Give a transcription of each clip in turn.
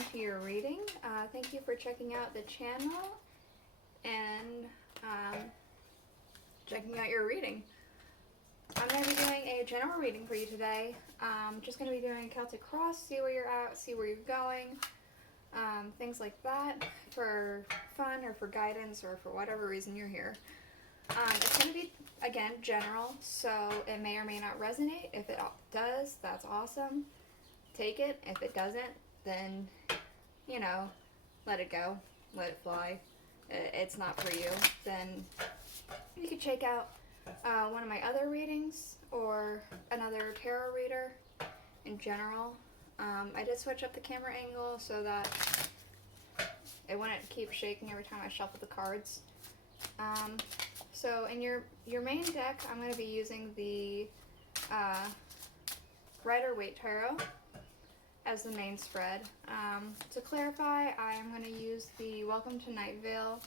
welcome to your reading. Thank you for checking out the channel and checking out your reading. I'm going to be doing a general reading for you today. Just going to be doing a Celtic Cross, see where you're at, see where you're going, things like that for fun or for guidance or for whatever reason you're here. It's going to be, again, general, so it may or may not resonate. If it does, that's awesome. Take it. If it doesn't, then, you know, let it go. Let it fly. It's not for you. Then you could check out one of my other readings or another tarot reader in general. I did switch up the camera angle so that it wouldn't keep shaking every time I shuffle the cards. So in your main deck, I'm going to be using the Rider-Waite tarot as the main spread. To clarify, I am going to use the Welcome to Night Vale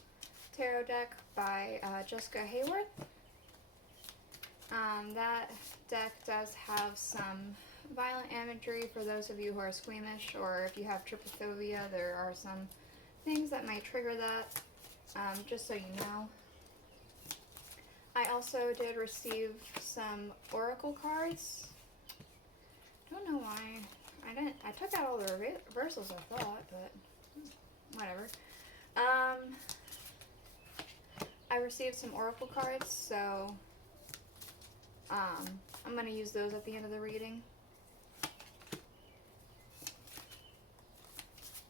tarot deck by Jessica Hayworth. That deck does have some violent imagery for those of you who are squeamish, or if you have trypophobia, there are some things that might trigger that, just so you know. I also did receive some oracle cards. Don't know why. I took out all the reversals, I thought, but whatever. I received some oracle cards, so I'm going to use those at the end of the reading.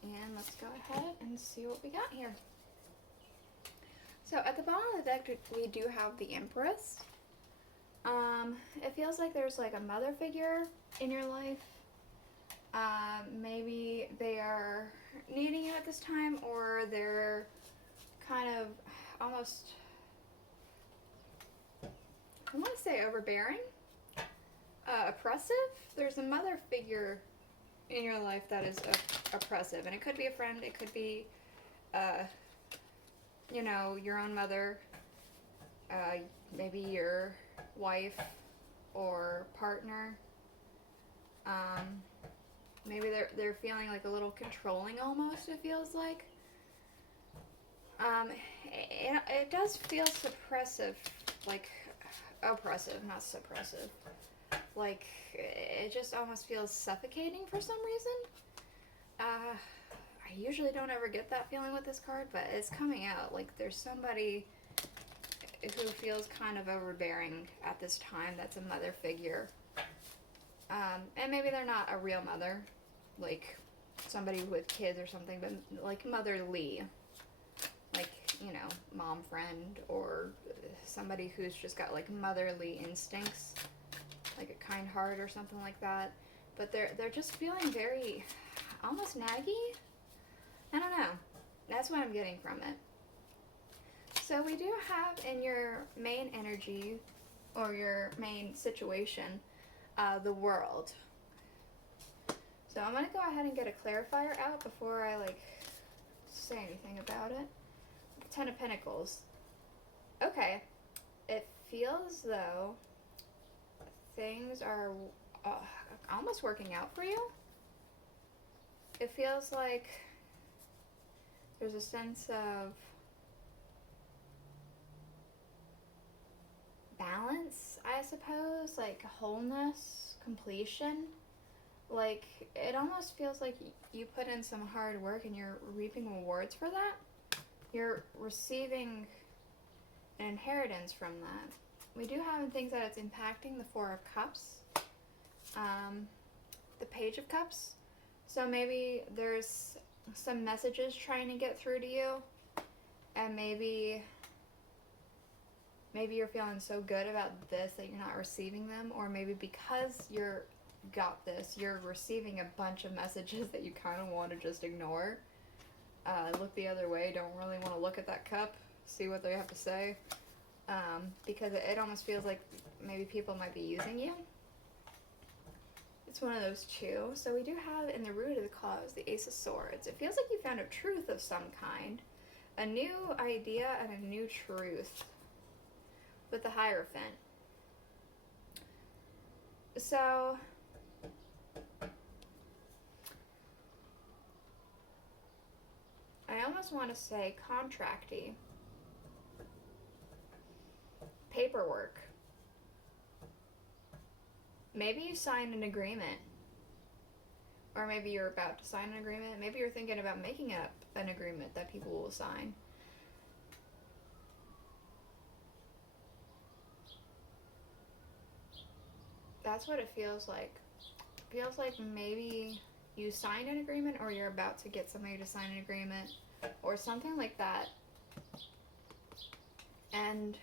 And let's go ahead and see what we got here. So at the bottom of the deck, we do have the Empress. It feels like there's like a mother figure in your life. Maybe they are needing you at this time, or they're kind of almost, I want to say overbearing, oppressive. There's a mother figure in your life that is oppressive, and it could be a friend, it could be, you know, your own mother, maybe your wife or partner. Maybe they're feeling like a little controlling almost, it feels like. It does feel suppressive, like oppressive, not suppressive. Like, it just almost feels suffocating for some reason. I usually don't ever get that feeling with this card, but it's coming out. Like, there's somebody who feels kind of overbearing at this time that's a mother figure. And maybe they're not a real mother, like somebody with kids or something, but like motherly. Like, you know, mom friend, or somebody who's just got like motherly instincts, like a kind heart or something like that. But they're just feeling very, almost naggy. I don't know. That's what I'm getting from it. So we do have in your main energy, or your main situation, the World. So I'm going to go ahead and get a clarifier out before I like say anything about it. The Ten of Pentacles. Okay. It feels though things are almost working out for you. It feels like there's a sense of balance, I suppose, like wholeness, completion. Like, it almost feels like you put in some hard work and you're reaping rewards for that. You're receiving an inheritance from that. We do have things that it's impacting the Four of Cups, the Page of Cups. So maybe there's some messages trying to get through to you, and maybe you're feeling so good about this that you're not receiving them, or maybe because you're got this, you're receiving a bunch of messages that you kind of want to just ignore. Look the other way, don't really want to look at that cup, see what they have to say, because it almost feels like maybe people might be using you. It's one of those two. So we do have in the root of the cause the Ace of Swords. It feels like you found a truth of some kind, a new idea and a new truth with the Hierophant. So almost want to say contracty. Paperwork. Maybe you signed an agreement. Or maybe you're about to sign an agreement. Maybe you're thinking about making up an agreement that people will sign. That's what it feels like. It feels like maybe you signed an agreement or you're about to get somebody to sign an agreement or something like that. And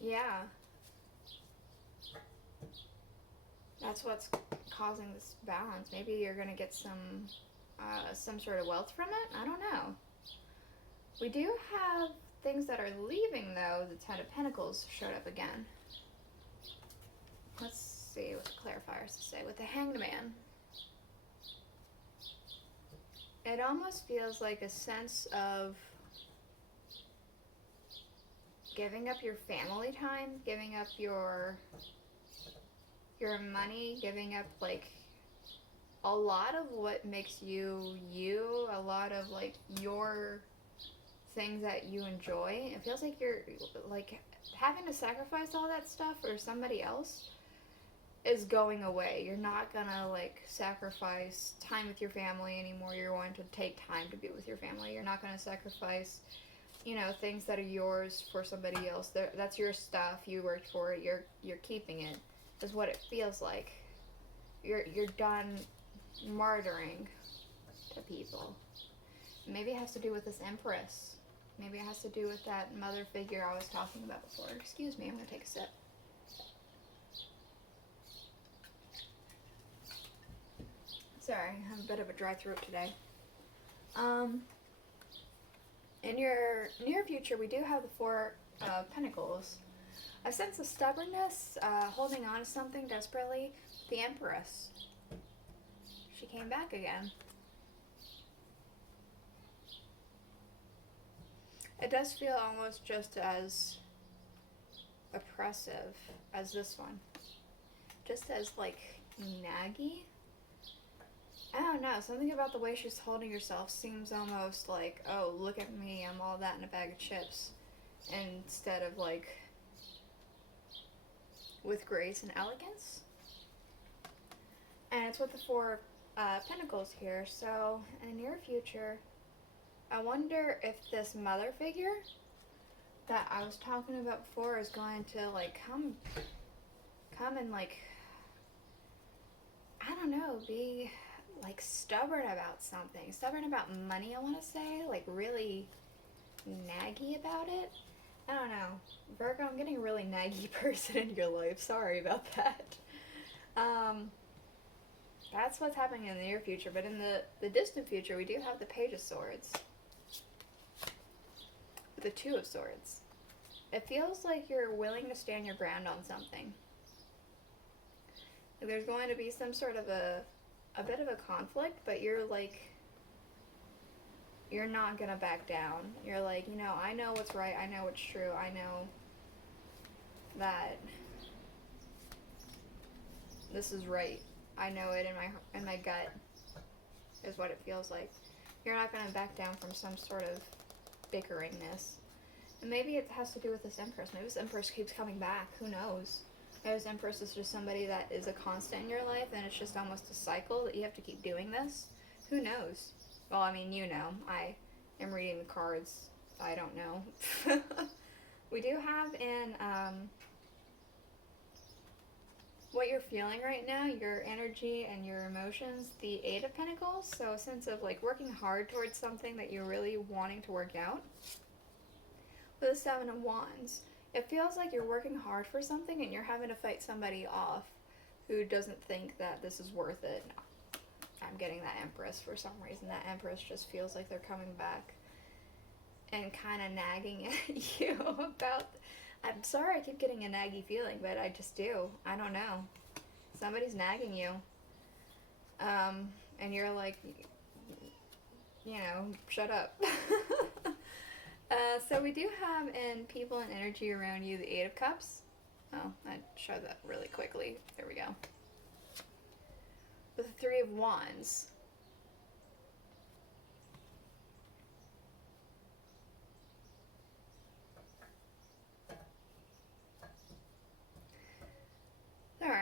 yeah, that's what's causing this balance. Maybe you're gonna get some sort of wealth from it. I don't know. We do have things that are leaving though. The Ten of Pentacles showed up again. Let's see what the clarifier has to say with the Hanged Man. It almost feels like a sense of giving up your family time, giving up your money, giving up like a lot of what makes you you, a lot of like your things that you enjoy. It feels like you're like having to sacrifice all that stuff for somebody else is going away. You're not gonna like sacrifice time with your family anymore. You're going to take time to be with your family. You're not gonna sacrifice, you know, things that are yours for somebody else. That's your stuff. You worked for it. You're keeping it. Is what it feels like. You're done martyring to people. Maybe it has to do with this Empress. Maybe it has to do with that mother figure I was talking about before. Excuse me, I'm gonna take a sip. Sorry, I have a bit of a dry throat today. In your near future, we do have the Four of Pentacles. A sense of stubbornness, holding on to something desperately. The Empress. She came back again. It does feel almost just as oppressive as this one. Just as, like, naggy. I don't know, something about the way she's holding herself seems almost like, oh, look at me, I'm all that in a bag of chips. Instead of, like, with grace and elegance. And it's with the Four Pentacles here, so in the near future, I wonder if this mother figure that I was talking about before is going to, like, come and, like, I don't know, be, like, stubborn about something. Stubborn about money, I want to say. Like, really naggy about it. I don't know. Virgo, I'm getting a really naggy person in your life. Sorry about that. That's what's happening in the near future. But in the distant future, we do have the Page of Swords. The Two of Swords. It feels like you're willing to stand your ground on something. Like there's going to be some sort of a bit of a conflict, but you're like, you're not gonna back down. You're like, you know, I know what's right, I know what's true, I know that this is right. I know it in my gut is what it feels like. You're not gonna back down from some sort of bickeringness. And maybe it has to do with this Empress. Maybe this Empress keeps coming back. Who knows? Maybe this Empress is just somebody that is a constant in your life and it's just almost a cycle that you have to keep doing this. Who knows? Well, I mean, you know. I am reading the cards. I don't know. We do have in what you're feeling right now, your energy and your emotions, the Eight of Pentacles. So a sense of like working hard towards something that you're really wanting to work out. With the Seven of Wands, it feels like you're working hard for something and you're having to fight somebody off who doesn't think that this is worth it. I'm getting that Empress for some reason. That Empress just feels like they're coming back and kind of nagging at you about... I'm sorry I keep getting a naggy feeling, but I just do. I don't know. Somebody's nagging you. And you're like, you know, shut up. So we do have in people and energy around you the Eight of Cups. Oh, I showed that really quickly. There we go. With the Three of Wands.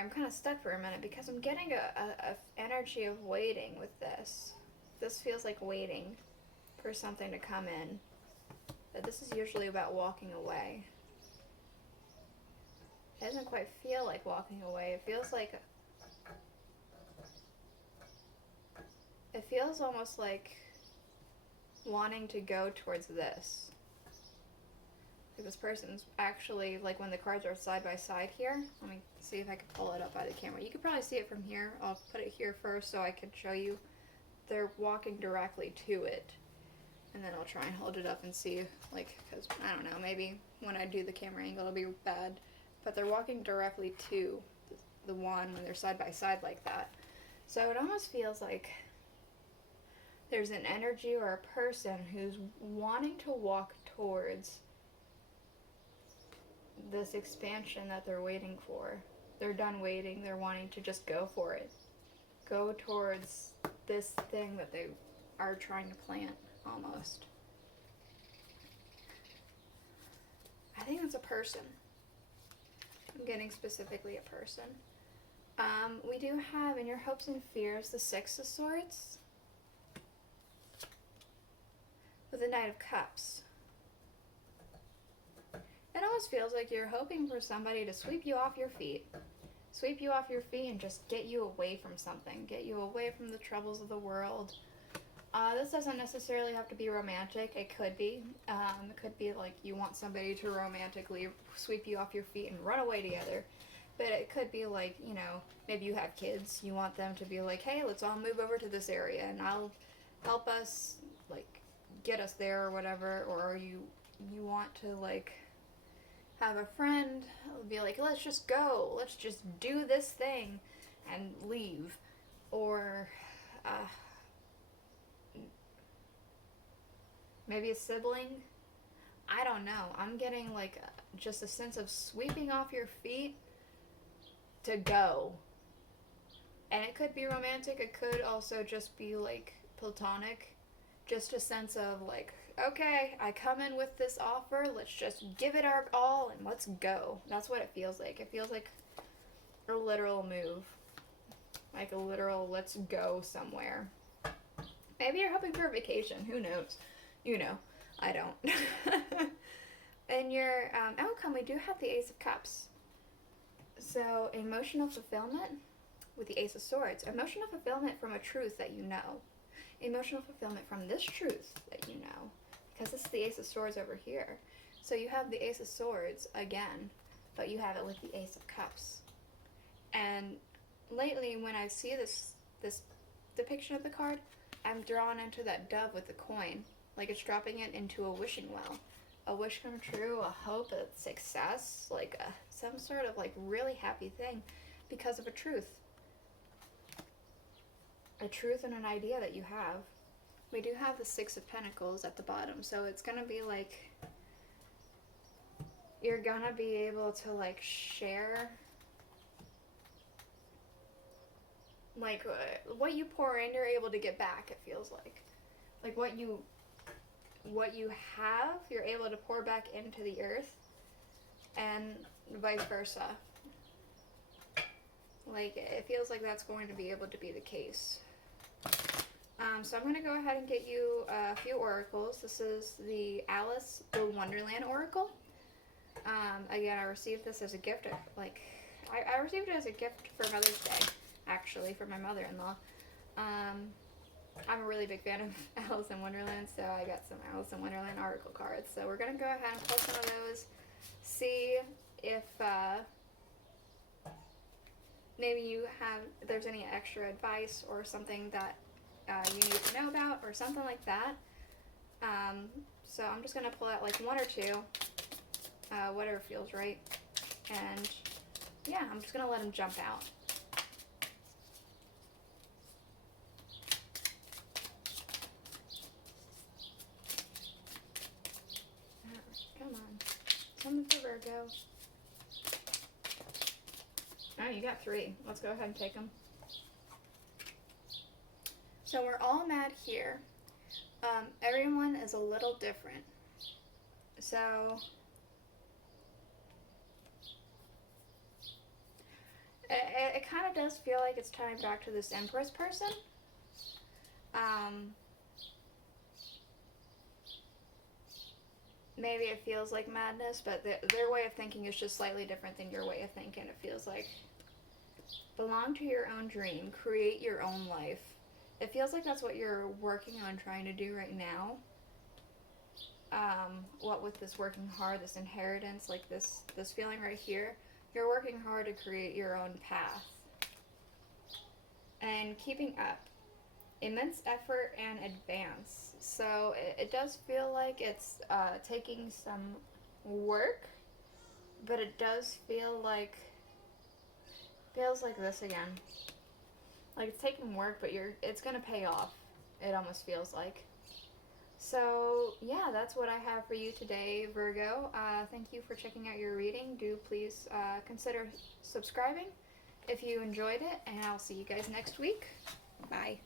I'm kind of stuck for a minute because I'm getting a energy of waiting with this. This feels like waiting for something to come in. But this is usually about walking away. It doesn't quite feel like walking away. It feels like... It feels almost like wanting to go towards this. Like this person's actually, like when the cards are side by side here, let me see if I can pull it up by the camera. You could probably see it from here. I'll put it here first so I can show you. They're walking directly to it. And then I'll try and hold it up and see, like, because, I don't know, maybe when I do the camera angle it'll be bad. But they're walking directly to the one when they're side by side like that. So it almost feels like there's an energy or a person who's wanting to walk towards this expansion that they're waiting for. They're done waiting. They're wanting to just go for it. Go towards this thing that they are trying to plant, almost. I think it's a person. I'm getting specifically a person. We do have, in your hopes and fears, the Six of Swords. With the Knight of Cups. It almost feels like you're hoping for somebody to sweep you off your feet. Sweep you off your feet and just get you away from something. Get you away from the troubles of the world. This doesn't necessarily have to be romantic. It could be. It could be like you want somebody to romantically sweep you off your feet and run away together. But it could be like, you know, maybe you have kids. You want them to be like, hey, let's all move over to this area and I'll help us, like, get us there or whatever. Or you want to, like, have a friend be like, let's just go, let's just do this thing and leave. Or maybe a sibling. I don't know. I'm getting like just a sense of sweeping off your feet to go. And it could be romantic. It could also just be like platonic. Just a sense of like, okay, I come in with this offer, let's just give it our all and let's go. That's what it feels like. It feels like a literal move. Like a literal let's go somewhere. Maybe you're hoping for a vacation, who knows? You know, I don't. In your outcome, we do have the Ace of Cups. So, emotional fulfillment with the Ace of Swords. Emotional fulfillment from a truth that you know. Emotional fulfillment from this truth that you know. Because this is the Ace of Swords over here. So you have the Ace of Swords again, but you have it with the Ace of Cups. And lately when I see this depiction of the card, I'm drawn into that dove with the coin. Like it's dropping it into a wishing well. A wish come true, a hope, a success, like some sort of like really happy thing because of a truth. A truth and an idea that you have. We do have the Six of Pentacles at the bottom, so it's gonna be like you're gonna be able to like share like what you pour in, you're able to get back. It feels like what you have, you're able to pour back into the earth, and vice versa. Like it feels like that's going to be able to be the case. So I'm going to go ahead and get you a few oracles. This is the Alice the Wonderland Oracle. Again, I received this as a gift. I received it as a gift for Mother's Day, actually, for my mother-in-law. I'm a really big fan of Alice in Wonderland, so I got some Alice in Wonderland oracle cards. So we're going to go ahead and pull some of those, see if maybe there's any extra advice or something that you need to know about or something like that. So I'm just going to pull out like one or two, whatever feels right. And yeah, I'm just going to let them jump out. Come on. Something for Virgo. Oh, you got 3. Let's go ahead and take them. So we're all mad here. Everyone is a little different. So it kind of does feel like it's tying back to this Empress person. Maybe it feels like madness, but their way of thinking is just slightly different than your way of thinking. It feels like belong to your own dream, create your own life. It feels like that's what you're working on trying to do right now. What with this working hard, this inheritance, like this feeling right here, you're working hard to create your own path and keeping up. Immense effort and advance. So it does feel like it's taking some work, but it does feels like this again. Like it's taking work, but it's gonna pay off. It almost feels like. So yeah, that's what I have for you today, Virgo. Thank you for checking out your reading. Do please consider subscribing if you enjoyed it, and I'll see you guys next week. Bye.